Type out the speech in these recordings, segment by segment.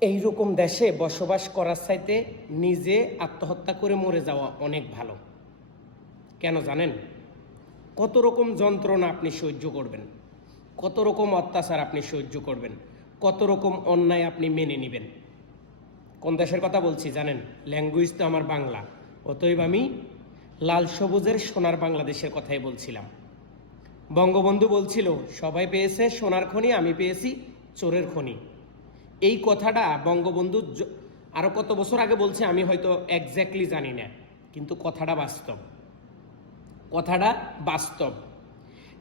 এই রকম দেশে বসবাস করার চাইতে নিজে আত্মহত্যা করে মরে যাওয়া অনেক ভালো। কেন জানেন? কত রকম যন্ত্রণা আপনি সহ্য করবেন। কত রকম অত্যাচার আপনি সহ্য করবেন। কত রকম অন্যায় আপনি মেনে নেবেন। কোন দেশের কথা বলছি জানেন? ল্যাঙ্গুয়েজ তো আমার বাংলা। অতএব আমি লাল সবুজের সোনার বাংলাদেশের কথাই বলছিলাম। বঙ্গবন্ধু বলছিল, সবাই পেয়েছে সোনার খনি, আমি পেয়েছি চোরের খনি। এই কথাটা বঙ্গবন্ধু জ- আরও কত বছর আগে বলছে, আমি হয়তো এক্স্যাক্টলি জানি না, কিন্তু কথাটা বাস্তব। কথাটা বাস্তব।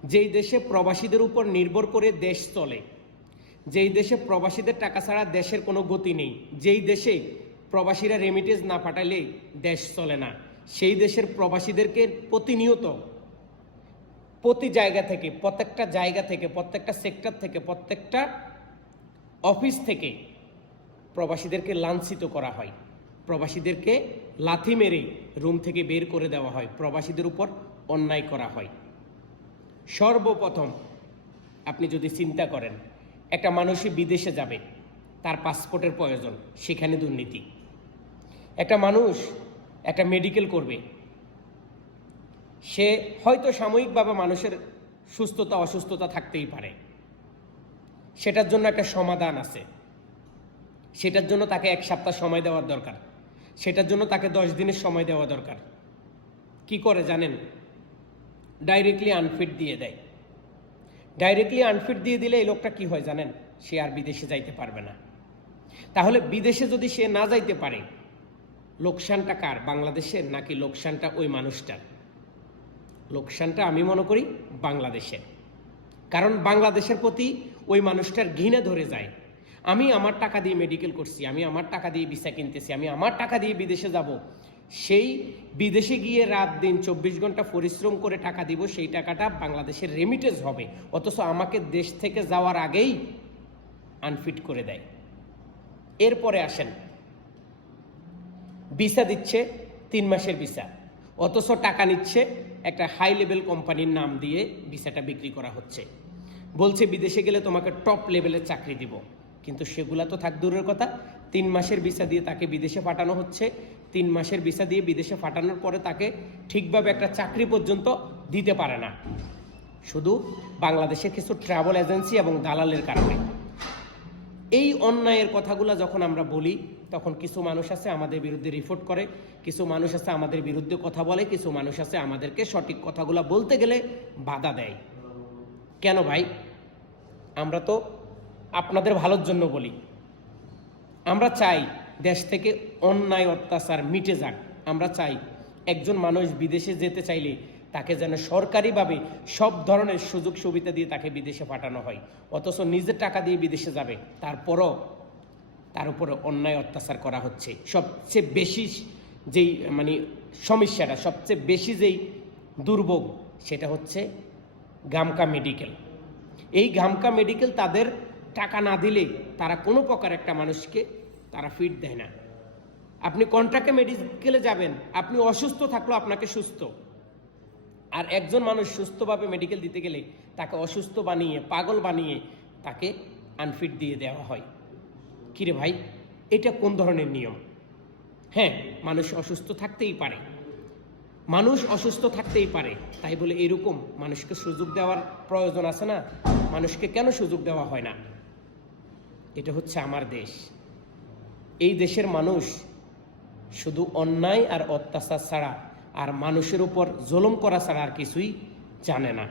যেই দেশে প্রবাসীদের উপর নির্ভর করে দেশ চলে, যেই দেশে প্রবাসীদের টাকা ছাড়া দেশের কোনো গতি নেই, যেই দেশে প্রবাসীরা রেমিটেজ না পাঠালে দেশ চলে না, সেই দেশের প্রবাসীদেরকে প্রতিনিয়ত প্রতি জায়গা থেকে, প্রত্যেকটা জায়গা থেকে, প্রত্যেকটা সেক্টর থেকে, প্রত্যেকটা অফিস থেকে প্রবাসীদেরকে লাঞ্ছিত করা হয়। প্রবাসীদেরকে লাথি মেরে রুম থেকে বের করে দেওয়া হয়। প্রবাসীদের উপর অন্যায় করা হয়। সর্বপ্রথম আপনি যদি চিন্তা করেন, একটা মানুষই বিদেশে যাবে, তার পাসপোর্টের প্রয়োজন, সেখানে দুর্নীতি। একটা মানুষ একটা মেডিকেল করবে, সে হয়তো সাময়িকভাবে মানুষের সুস্থতা, অসুস্থতা থাকতেই পারে। সেটার জন্য একটা সমাধান আছে। সেটার জন্য তাকে এক সপ্তাহ সময় দেওয়ার দরকার। সেটার জন্য তাকে দশ দিনের সময় দেওয়া দরকার। কি করে জানেন? ডাইরেক্টলি আনফিট দিয়ে দেয়। ডাইরেক্টলি আনফিট দিয়ে দিলে এই লোকটা কি হয় জানেন? সে আর বিদেশে যাইতে পারবে না। তাহলে বিদেশে যদি সে না যাইতে পারে, লোকসানটা কার? বাংলাদেশের নাকি লোকসানটা ওই মানুষটার লোকসানটা আমি মনে করি বাংলাদেশের। কারণ বাংলাদেশের প্রতি ওই মানুষটার ঘৃণা ধরে যায়। আমি আমার টাকা দিয়ে মেডিকেল করছি, আমি আমার টাকা দিয়ে ভিসা কিনতেছি, আমি আমার টাকা দিয়ে বিদেশে যাব। সেই বিদেশে গিয়ে রাত দিন চব্বিশ ঘণ্টা পরিশ্রম করে টাকা দিব, সেই টাকাটা বাংলাদেশের রেমিটেন্স হবে। অথচ আমাকে দেশ থেকে যাওয়ার আগেই আনফিট করে দেয়। এরপরে আসেন। ভিসা দিচ্ছে, তিন মাসের ভিসা অথচ টাকা নিচ্ছে একটা হাই লেভেল কোম্পানির নাম দিয়ে ভিসাটা বিক্রি করা হচ্ছে। বলছে, বিদেশে গেলে তোমাকে টপ লেভেলের চাকরি দিব। কিন্তু সেগুলা তো থাক দূরের কথা। তিন মাসের ভিসা দিয়ে তাকে বিদেশে পাঠানো হচ্ছে। তিন মাসের ভিসা দিয়ে বিদেশে পাঠানোর পরে তাকে ঠিকভাবে একটা চাকরি পর্যন্ত দিতে পারে না। শুধু বাংলাদেশের কিছু ট্রাভেল এজেন্সি এবং দালালের কারণে। এই অন্যায়ের কথাগুলো যখন আমরা বলি, তখন কিছু মানুষ আছে আমাদের বিরুদ্ধে রিপোর্ট করে, কিছু মানুষ আছে আমাদের বিরুদ্ধে কথা বলে, কিছু মানুষ আছে আমাদেরকে সঠিক কথাগুলো বলতে গেলে বাধা দেয়। কেন ভাই? আমরা তো আপনাদের ভালোর জন্য বলি। আমরা চাই দেশ থেকে অন্যায়, অত্যাচার মিটে যাক। আমরা চাই একজন মানুষ বিদেশে যেতে চাইলে তাকে যেন সরকারিভাবে সব ধরনের সুযোগ সুবিধা দিয়ে তাকে বিদেশে পাঠানো হয়। অথচ নিজের টাকা দিয়ে বিদেশে যাবে। তারপরও, তার উপরে অন্যায়, অত্যাচার করা হচ্ছে। সবচেয়ে বেশি যেই মানে সমস্যাটা, সবচেয়ে বেশি যেই দুর্ভোগ, সেটা হচ্ছে গামকা মেডিকেল এই ঘামকা মেডিকেল তাদের টাকা না দিলে তারা কোনো প্রকার একটা মানুষকে তারা ফিট দেয় না। আপনি কন্ট্রাক্টে মেডিকেলে যাবেন, আপনি অসুস্থ থাকলেও আপনাকে সুস্থ। আর একজন মানুষ সুস্থভাবে মেডিকেল দিতে গেলে তাকে অসুস্থ বানিয়ে, পাগল বানিয়ে তাকে আনফিট দিয়ে দেওয়া হয়। কিরে ভাই, এটা কোন ধরনের নিয়ম? হ্যাঁ মানুষ অসুস্থ থাকতেই পারে। মানুষ অসুস্থ থাকতেই পারে। তাই বলে এরকম মানুষকে সুযোগ দেওয়ার প্রয়োজন আছে না? মানুষকে কেন সুযোগ দেওয়া হয় না? এটা হচ্ছে আমার দেশ। এই দেশের মানুষ শুধু অন্যায় আর অত্যাচার ছাড়া আর মানুষের উপর জলম করা ছাড়া আর কিছুই জানে না।